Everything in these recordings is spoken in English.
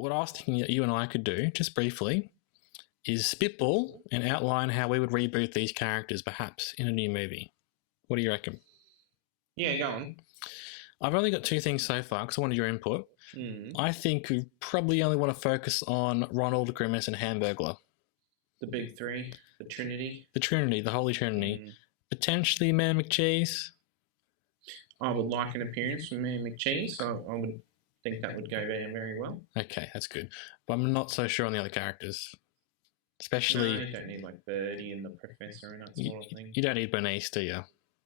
what I was thinking that you and I could do, just briefly, is spitball and outline how we would reboot these characters, perhaps, in a new movie. What do you reckon? Yeah, go on. I've only got 2 things so far because I wanted your input. I think we probably only want to focus on Ronald, Grimace, and Hamburglar. The big 3, the Trinity. The Trinity, the Holy Trinity. Potentially Man McCheese. I would like an appearance from Man McCheese, so I would think that would go down very well. Okay, that's good. But I'm not so sure on the other characters. Especially... No, you don't need like Birdie and the Professor and that sort of thing. You don't need Bernice, do you?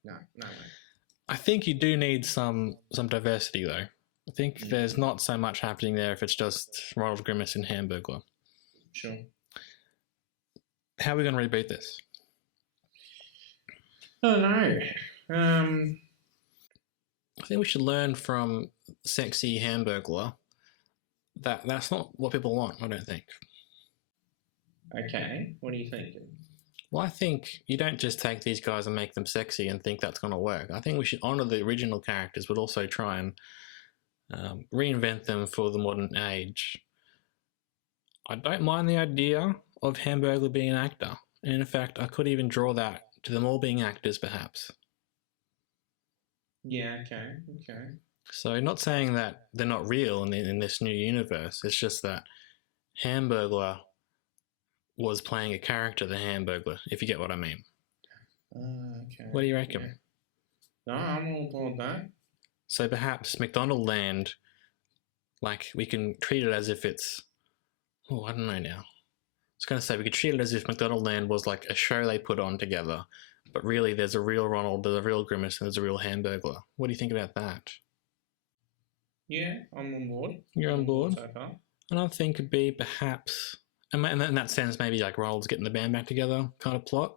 No. I think you do need some diversity, though. I think there's not so much happening there if it's just Ronald, Grimace, and Hamburglar. Sure. How are we going to reboot this? I don't know. I think we should learn from sexy Hamburglar that that's not what people want, I don't think. Okay, what are you thinking? Well, I think you don't just take these guys and make them sexy and think that's going to work. I think we should honour the original characters, but also try and reinvent them for the modern age. I don't mind the idea of Hamburglar being an actor. And in fact, I could even draw that to them all being actors, perhaps. Yeah, okay. So not saying that they're not real in this new universe. It's just that Hamburglar was playing a character, the Hamburglar, if you get what I mean. Okay. What do you reckon? Yeah. No, I'm all for that. So perhaps McDonaldland, like, we can treat it as if it's... Oh, I don't know now. I was going to say, we could treat it as if McDonaldland was like a show they put on together, but really there's a real Ronald, there's a real Grimace, and there's a real Hamburglar. What do you think about that? Yeah, I'm on board. You're on board? So far. And I think it'd be perhaps... And in that sense, maybe like Ronald's getting the band back together kind of plot.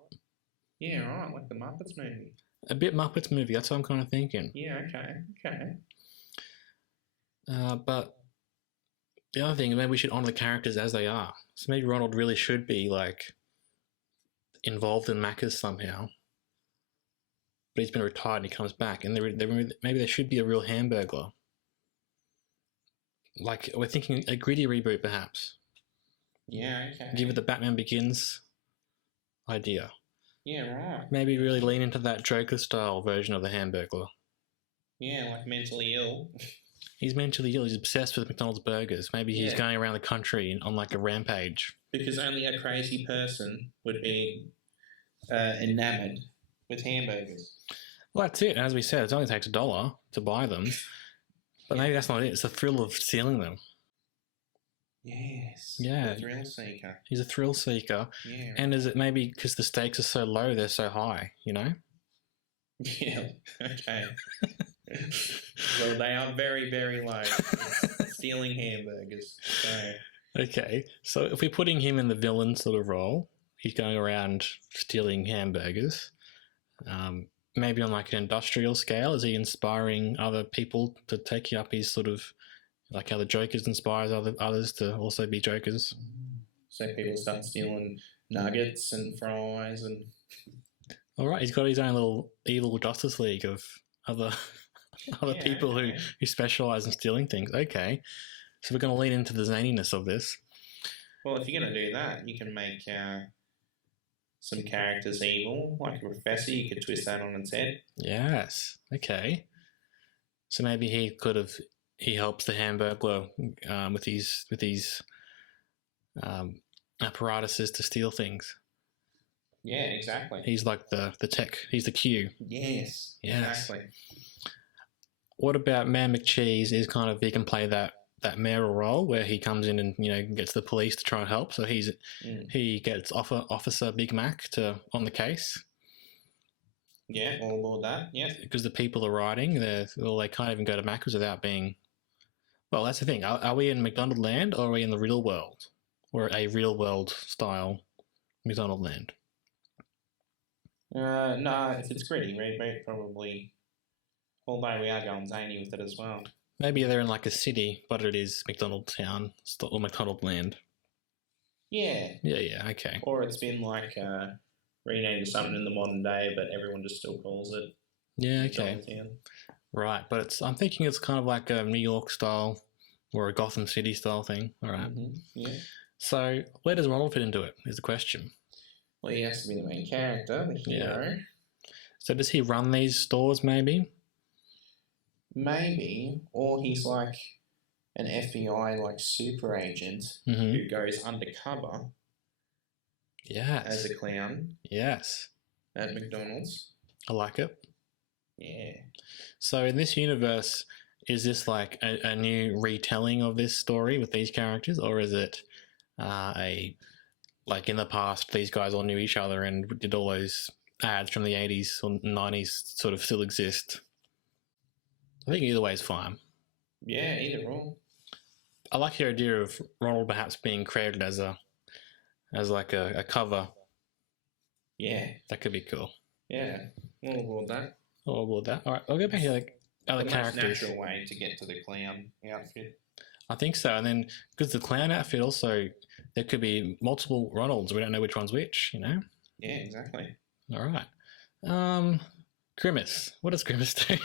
Yeah, right, like the Muppets movie. A bit Muppets movie, that's what I'm kind of thinking. Yeah, okay. But the other thing, maybe we should honour the characters as they are. So maybe Ronald really should be like involved in Macca's somehow. But he's been retired and he comes back. And maybe there should be a real Hamburglar. Like, we're thinking a gritty reboot perhaps. Yeah, okay. Give it the Batman Begins idea. Yeah, right. Maybe really lean into that Joker-style version of the Hamburglar. Yeah, like mentally ill. He's mentally ill. He's obsessed with McDonald's burgers. Maybe he's going around the country on like a rampage. Because only a crazy person would be enamoured with hamburgers. Well, that's it. As we said, it only takes $1 to buy them. But maybe that's not it. It's the thrill of stealing them. Yes. Yeah. The thrill seeker. He's a thrill seeker. Yeah. And is it maybe because the stakes are so low, they're so high, you know? Yeah. Okay. Well, they are very, very low. Stealing hamburgers. So. Okay. So if we're putting him in the villain sort of role, he's going around stealing hamburgers. Maybe on like an industrial scale, is he inspiring other people to take up his sort of... Like how the Jokers inspires others to also be Jokers. So people start stealing nuggets and fries and... All right, he's got his own little evil Justice League of other people who specialise in stealing things. Okay, so we're going to lean into the zaniness of this. Well, if you're going to do that, you can make some characters evil, like a professor. You could twist that on its head. Yes, okay. So maybe he helps the Hamburglar with these apparatuses to steal things. Yeah, exactly. He's like the tech. He's the Q. Yes, exactly. What about Man McCheese? Is kind of, he can play that mayoral role where he comes in and, you know, gets the police to try and help. So he gets Officer Big Mac on the case. Yeah, all aboard that. Yeah, because the people are riding, they can't even go to Macca's without being... Well, that's the thing. Are we in McDonaldland or are we in the real world? Or a real world style McDonaldland? No, if it's gritty, reboot probably. Although we are going zany with it as well. Maybe they're in like a city, but it is McDonald Town or McDonaldland. Yeah. Yeah, okay. Or it's been like renamed to something in the modern day, but everyone just still calls it. Yeah, okay. Right, but I'm thinking it's kind of like a New York style or a Gotham City style thing. All right. Yeah. So where does Ronald fit into it? Is the question. Well, he has to be the main character, the hero. Yeah. So does he run these stores? Maybe. Maybe, or he's like an FBI like super agent who goes undercover. Yes. As a clown. Yes. At McDonald's. I like it. Yeah. So in this universe, is this like a new retelling of this story with these characters, or is it like in the past these guys all knew each other and did all those ads from the 80s or 90s sort of still exist? I think either way is fine. Yeah, either or. I like your idea of Ronald perhaps being created as like a cover. Yeah. That could be cool. Yeah. All aboard that. All aboard that. All right, I'll go back to like other characters. Natural way to get to the clown outfit. I think so. And then because the clown outfit also, there could be multiple Ronalds. We don't know which one's which, you know? Yeah, exactly. All right. Grimace. What does Grimace do?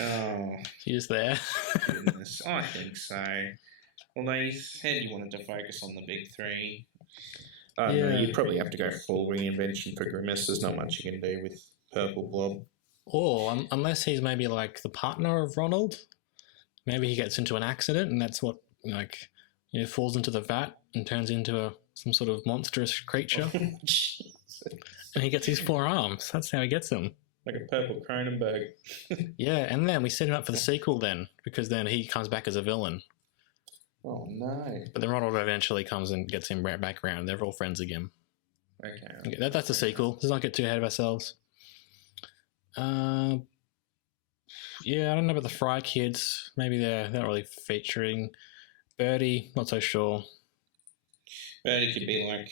Oh, she's there. Goodness, I think so. Although you said you wanted to focus on the big three. I don't know, you'd probably have to go full reinvention for Grimace. There's not much you can do with Purple Blob. Or unless he's maybe like the partner of Ronald, maybe he gets into an accident and that's what falls into the vat and turns into some sort of monstrous creature. And he gets his 4 arms. That's how he gets them. Like a purple Cronenberg. Yeah, and then we set him up for the sequel then, because then he comes back as a villain. Oh, no. But then Ronald eventually comes and gets him right back around. They're all friends again. Okay. That's a sequel. Let's not get too ahead of ourselves. Yeah, I don't know about the Fry Kids. Maybe they're not really featuring. Birdie, not so sure. Birdie could be like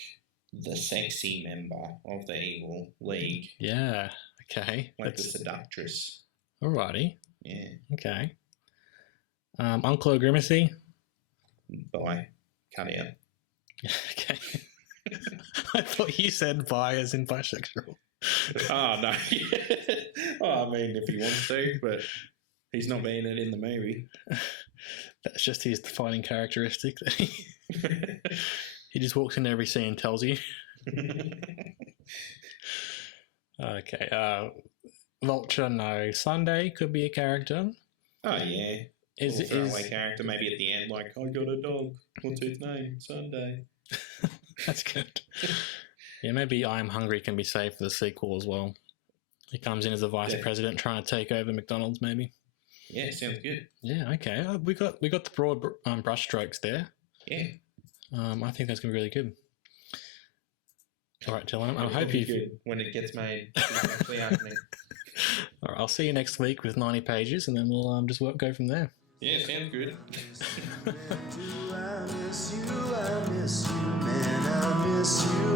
the sexy member of the evil league. Yeah, okay. Like the seductress. Alrighty. Yeah. Okay. Uncle Grimacy? Bye. Cut out. Okay. I thought you said bi as in bisexual. Oh, no. Oh, I mean, if he wants to, but he's not being it in the movie. That's just his defining characteristic. That he just walks in every scene and tells you. Okay. Vulture, no. Sunday could be a character. Oh, yeah. Is a throwaway character, maybe at the end, like, I got a dog. What's its name? Sunday. That's good. Yeah, maybe I Am Hungry can be saved for the sequel as well. He comes in as a vice president trying to take over McDonald's, maybe. Yeah, sounds good. Yeah, okay. We got the broad brush strokes there. Yeah. I think that's going to be really good. All right, Dylan. I hope you when it gets made. It's actually happening. All right, I'll see you next week with 90 pages, and then we'll just go from there. Yeah, sounds good. I miss you, man. I miss you.